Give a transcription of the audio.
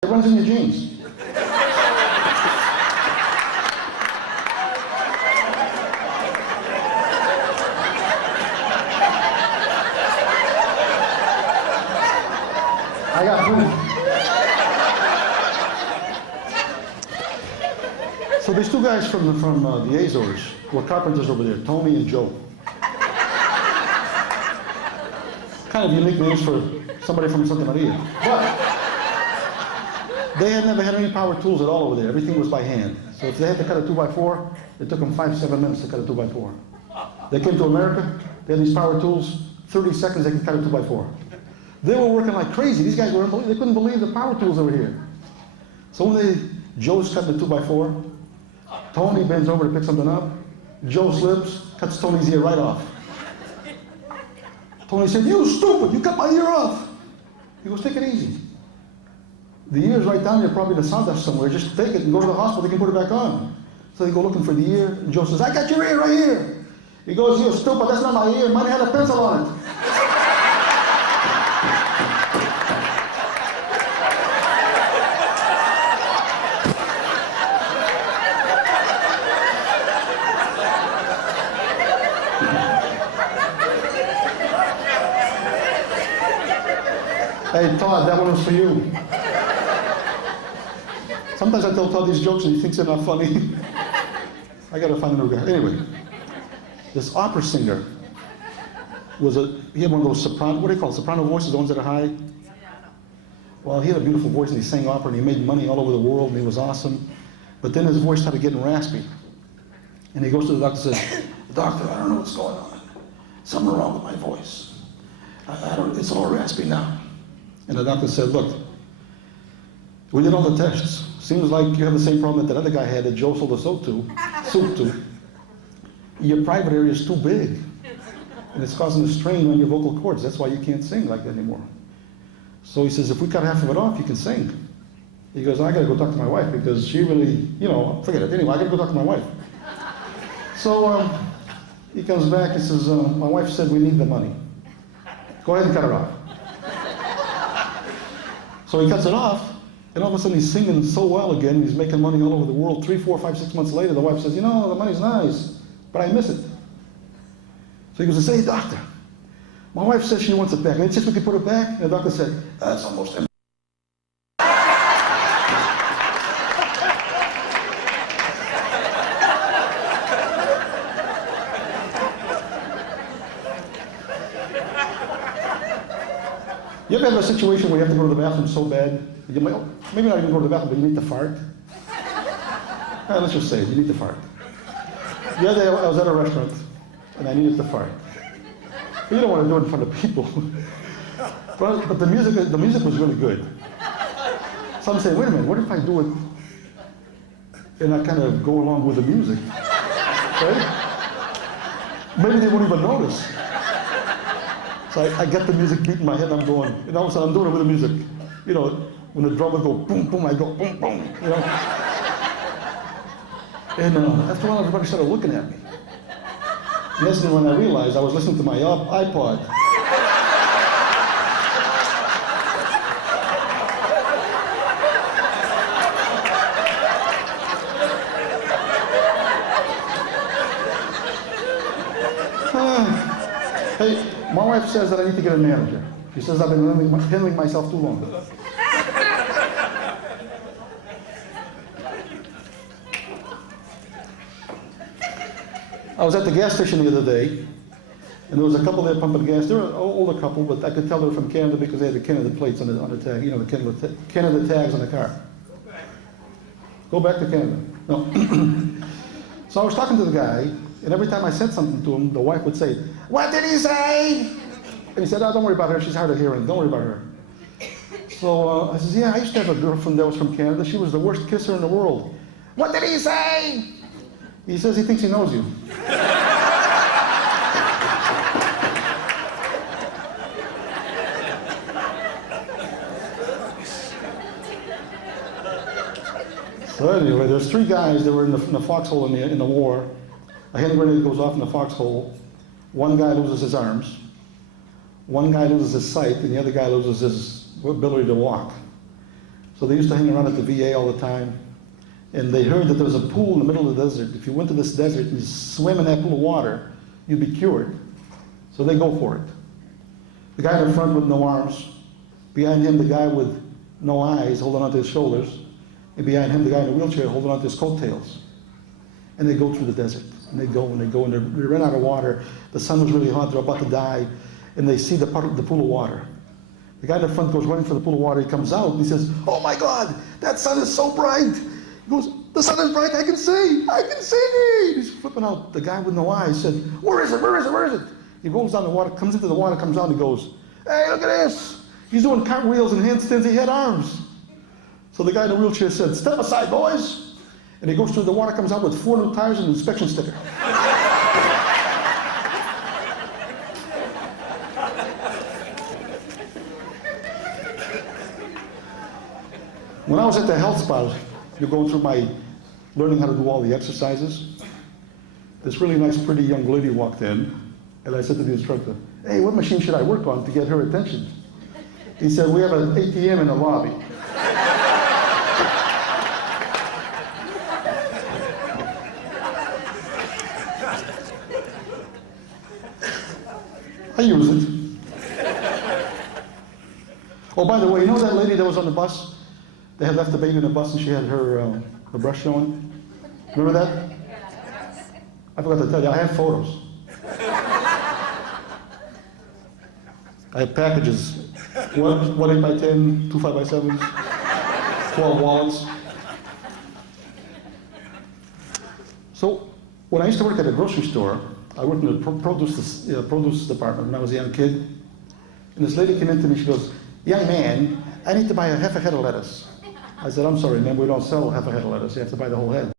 It runs in your genes. I got proof. So these two guys from the Azores were carpenters over there, Tony and Joe. Kind of unique names for somebody from Santa Maria. But they had never had any power tools at all over there. Everything was by hand. So if they had to cut a 2x4, it took them 5-7 minutes to cut a 2x4. They came to America, they had these power tools, 30 seconds they could cut a 2x4. They were working like crazy. These guys were unbelievable. They couldn't believe the power tools over here. So when Joe's cutting a 2x4, Tony bends over to pick something up. Joe slips, cuts Tony's ear right off. Tony said, "You stupid, you cut my ear off." He goes, "Take it easy. The ear's right down there, probably in the sawdust somewhere. Just take it and go to the hospital, they can put it back on." So they go looking for the ear, and Joe says, "I got your ear right here." He goes, "You stupid, that's not my ear. Mine had a pencil on it." Hey, Todd, that one was for you. Sometimes I tell Todd these jokes and he thinks they're not funny. I gotta find a new guy. Anyway, this opera singer he had one of those soprano, what do they call it, soprano voices, the ones that are high? Well, he had a beautiful voice and he sang opera and he made money all over the world and he was awesome. But then his voice started getting raspy. And he goes to the doctor and says, "Doctor, I don't know what's going on. Something wrong with my voice. It's all raspy now." And the doctor said, "Look, we did all the tests. Seems like you have the same problem that other guy had that Joe sold the soup to. Your private area is too big. And it's causing a strain on your vocal cords. That's why you can't sing like that anymore." So he says, "If we cut half of it off, you can sing." He goes, "I gotta go talk to my wife because she really, forget it. Anyway, I gotta go talk to my wife." So he comes back and says, "My wife said we need the money. Go ahead and cut it off." So he cuts it off, and all of a sudden he's singing so well again, he's making money all over the world. 3, 4, 5, 6 months later, the wife says, "The money's nice, but I miss it." So he goes and says, "Hey, doctor, my wife says she wants it back. Any chance we could put it back?" And the doctor said, "That's almost empty." You ever have a situation where you have to go to the bathroom so bad, maybe not even go to the bathroom, but you need to fart? Let's just say it, you need to fart. The other day I was at a restaurant, and I needed to fart. But you don't want to do it in front of people. But the music was really good. So I'm saying, wait a minute, what if I do it and I kind of go along with the music? Right? Maybe they won't even notice. So I get the music beat in my head, and I'm going, and all of a sudden I'm doing it with the music. When the drum would go boom, boom, I go boom, boom, And after a while, everybody started looking at me. Yesterday, when I realized I was listening to my iPod. Hey, my wife says that I need to get a manager. She says I've been handling myself too long. I was at the gas station the other day, and there was a couple there pumping gas. They were an older couple, but I could tell they were from Canada because they had the Canada plates on the tag, the Canada tags on the car. Go back to Canada. No. So I was talking to the guy, and every time I said something to him, the wife would say, "What did he say?" And he said, "Oh, don't worry about her. She's hard of hearing. Don't worry about her." So I says, "Yeah, I used to have a girlfriend that was from Canada. She was the worst kisser in the world." "What did he say?" He says he thinks he knows you. So anyway, there's 3 guys that were in the foxhole in the war. A hand grenade goes off in the foxhole. One guy loses his arms. One guy loses his sight, and the other guy loses his ability to walk. So they used to hang around at the VA all the time. And they heard that there was a pool in the middle of the desert. If you went to this desert and you swim in that pool of water, you'd be cured. So they go for it. The guy in the front with no arms, behind him the guy with no eyes holding onto his shoulders, and behind him the guy in the wheelchair holding onto his coattails. And they go through the desert. And they go and they go and they run out of water. The sun was really hot, they're about to die, and they see the pool of water. The guy in the front goes running for the pool of water, he comes out and he says, "Oh my God, that sun is so bright." He goes, "The sun is bright, I can see me." He's flipping out. The guy with no eyes said, "Where is it, where is it, where is it?" He goes down the water, comes into the water, comes out and he goes, "Hey, look at this." He's doing cartwheels and handstands, he had arms. So the guy in the wheelchair said, "Step aside, boys." And he goes through the water, comes out with 4 new tires and an inspection sticker. When I was at the health spa, you're going through my learning how to do all the exercises. This really nice, pretty young lady walked in, and I said to the instructor, "Hey, what machine should I work on to get her attention?" He said, "We have an ATM in the lobby." I use it. Oh, by the way, you know that lady that was on the bus? They had left the baby in the bus and she had her breast showing. Remember that? I forgot to tell you, I have photos. I have packages. 1 8x10, 2 5x7s, 12 wallets. So when I used to work at a grocery store, I worked in the produce department when I was a young kid. And this lady came in to me, she goes, "Young man, I need to buy half a head of lettuce." I said, "I'm sorry, ma'am, we don't sell half a head of lettuce. You have to buy the whole head."